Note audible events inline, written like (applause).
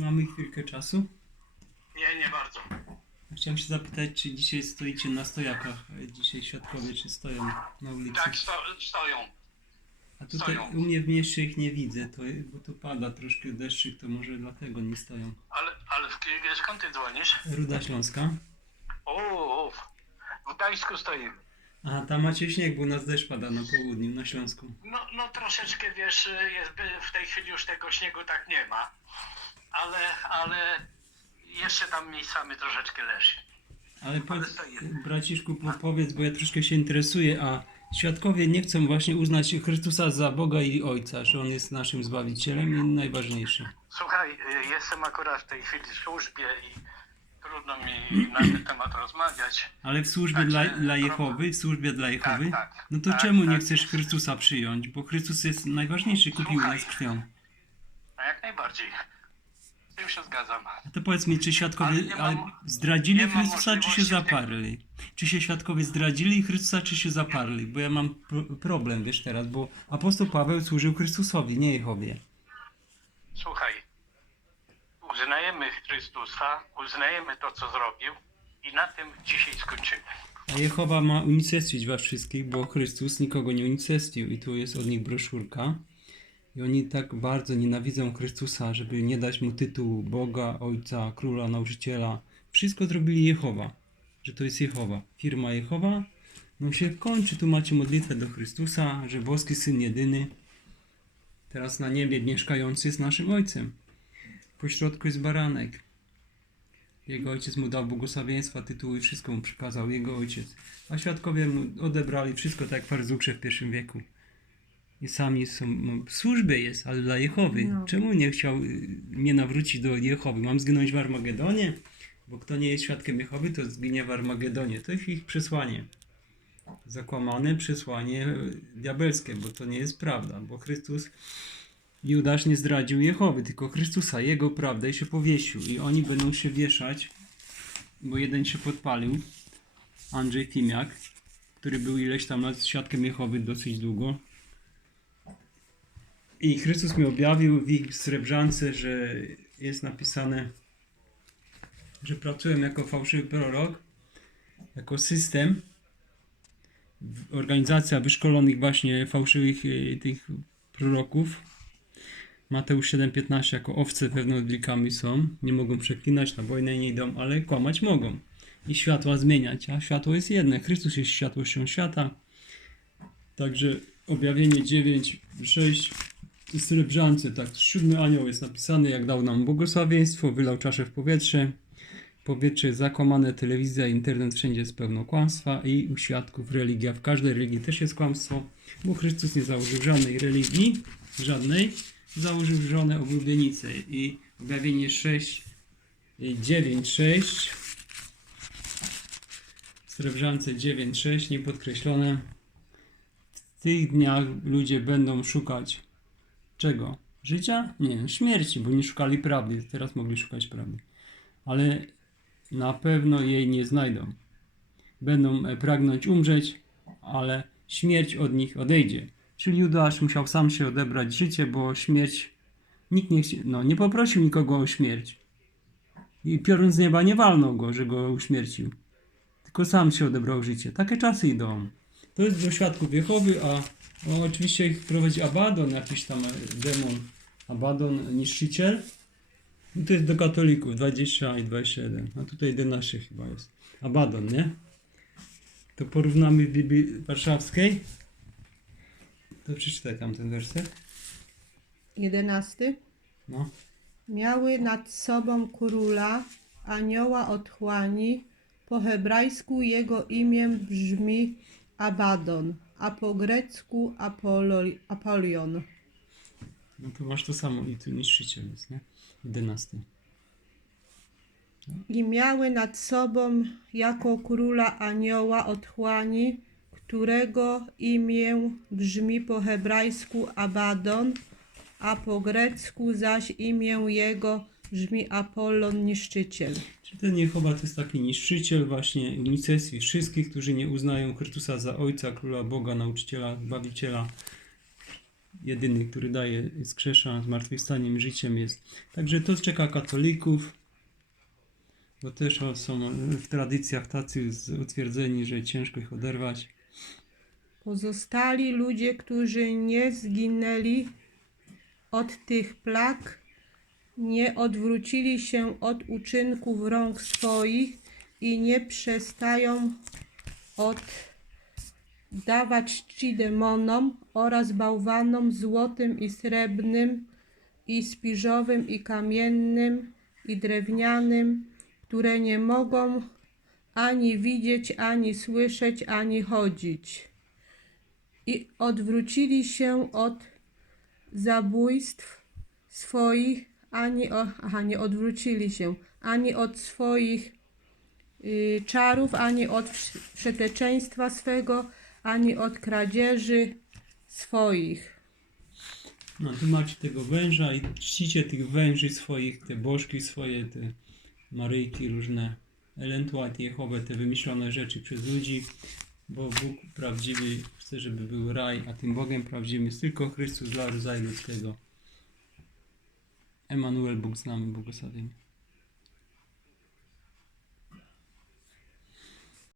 Mamy chwilkę czasu. Nie, nie bardzo. Chciałem się zapytać, czy dzisiaj stoicie na stojakach? Dzisiaj świadkowie, czy stoją na ulicy? Tak, sto, stoją. A tutaj stoją. u mnie w mieście ich nie widzę, to, bo tu pada troszkę deszczyk, to może dlatego nie stoją. Ale, ale w skąd ty dzwonisz? Ruda Śląska. O, w Gdańsku stoimy. A tam macie śnieg, bo u nas deszcz pada na południu, na Śląsku. No, no troszeczkę wiesz, jest, w tej chwili już tego śniegu tak nie ma. Ale, ale jeszcze tam miejscami troszeczkę leży. Ale powiedz, braciszku, po, powiedz, bo ja troszkę się interesuję, a świadkowie nie chcą właśnie uznać Chrystusa za Boga i Ojca, że On jest naszym Zbawicielem i najważniejszy. Słuchaj, y, jestem akurat w tej chwili w służbie i trudno mi (clears throat) na ten temat rozmawiać. Ale w służbie Także dla, dla Jehowy, w służbie dla Jehowy, tak. no to Tak, czemu nie tak. chcesz Chrystusa przyjąć? Bo Chrystus jest najważniejszy, kupił Słuchaj. nas krwią. A jak najbardziej. Tym się zgadzam. A to powiedz mi, czy świadkowie Ale mam- zdradzili Chrystusa, czy się zaparli? Czy się świadkowie zdradzili Chrystusa, czy się zaparli? Bo ja mam pro- problem, wiesz, teraz, bo apostoł Paweł służył Chrystusowi, nie Jehowie. Słuchaj, uznajemy Chrystusa, uznajemy to, co zrobił i na tym dzisiaj skończymy. A Jehowa ma unicestwić was wszystkich, bo Chrystus nikogo nie unicestwił i tu jest od nich broszurka. I oni tak bardzo nienawidzą Chrystusa, żeby nie dać mu tytułu Boga, Ojca, Króla, Nauczyciela. Wszystko zrobili Jehowa, że to jest Jehowa. Firma Jehowa, no się kończy, tu macie modlitwę do Chrystusa, że boski Syn jedyny, teraz na niebie mieszkający jest naszym Ojcem. Po środku jest baranek. Jego ojciec mu dał błogosławieństwa, tytuły i wszystko mu przekazał, jego ojciec. A świadkowie mu odebrali wszystko tak jak w pierwszym wieku. I sami są, no, w służbie jest, ale dla Jehowy. No. Czemu nie chciał y, mnie nawrócić do Jehowy? Mam zginąć w Armagedonie? Bo kto nie jest świadkiem Jehowy, to zginie w Armagedonie. To jest ich przesłanie. Zakłamane przesłanie y, diabelskie, bo to nie jest prawda, bo Chrystus Judasz nie zdradził Jehowy, tylko Chrystusa, Jego prawdę i się powiesił. I oni będą się wieszać, bo jeden się podpalił, Andrzej Fimiak, który był ileś tam lat świadkiem Jehowy dosyć długo. I Chrystus mi objawił w ich srebrzance, że jest napisane, że pracuję jako fałszywy prorok, jako system, organizacja wyszkolonych właśnie fałszywych e, tych proroków, Mateusz 7,15 jako owce wewnątrz wilkami są, nie mogą przeklinać, na wojnę nie idą, ale kłamać mogą. I światła zmieniać, a światło jest jedne. Chrystus jest światłością świata. Także objawienie 9, 6, srebrzance, tak, siódmy anioł jest napisany, jak dał nam błogosławieństwo, wylał czaszę w powietrze. Powietrze jest zakłamane, telewizja, internet, wszędzie jest pełno kłamstwa i u świadków religia. W każdej religii też jest kłamstwo, bo Chrystus nie założył żadnej religii, żadnej, założył żonę oblubienicę i objawienie 6, 9, 6 Srebrzance 9, 6 niepodkreślone w tych dniach ludzie będą szukać czego? Życia? Nie, śmierci, bo nie szukali prawdy, teraz mogli szukać prawdy ale na pewno jej nie znajdą. Będą e, pragnąć umrzeć, ale śmierć od nich odejdzie. Czyli Judasz musiał sam się odebrać życie, bo śmierć nikt nie, chci- no, nie poprosił nikogo o śmierć. I piorun z nieba nie walnął go, że go uśmiercił. Tylko sam się odebrał życie. Takie czasy idą. To jest do świadków Jehowy, a o, oczywiście ich prowadzi Abaddon, jakiś tam demon. Abaddon, niszczyciel. No to jest do katolików 20 i 21. A tutaj 11 chyba jest. Abaddon, nie? To porównamy w Biblii Warszawskiej. To przeczytaj tam ten werset. Jedenasty. No. Miały nad sobą króla, anioła otchłani. Po hebrajsku jego imię brzmi Abaddon, a po grecku Apollo, Apolion. No to masz to samo i tu niszczyciel jest, nie? 11. I miały nad sobą jako króla anioła otchłani, którego imię brzmi po hebrajsku Abaddon, a po grecku zaś imię jego brzmi Apollon niszczyciel. Czy ten Jehowa to jest taki niszczyciel właśnie unicestwi wszystkich, którzy nie uznają Chrystusa za Ojca, Króla Boga, Nauczyciela, Zbawiciela. jedyny, który daje, skrzesza zmartwychwstaniem życiem jest. Także to czeka katolików, bo też są w tradycjach tacy utwierdzeni, że ciężko ich oderwać. Pozostali ludzie, którzy nie zginęli od tych plag, nie odwrócili się od uczynków rąk swoich i nie przestają oddawać czci demonom oraz bałwanom złotym i srebrnym i spiżowym i kamiennym i drewnianym, które nie mogą ani widzieć, ani słyszeć, ani chodzić. I odwrócili się od zabójstw swoich, ani o, aha, nie odwrócili się, ani od swoich y, czarów, ani od wszeteczeństwa swego, ani od kradzieży swoich. No tu macie tego węża i czcicie tych węży swoich, te bożki swoje, te Maryjki różne, White, Jehowę, te wymyślone rzeczy przez ludzi, bo Bóg prawdziwy chce, żeby był raj, a tym Bogiem prawdziwym jest tylko Chrystus dla rodzaju ludzkiego. Emanuel, Bóg z nami, błogosławiony.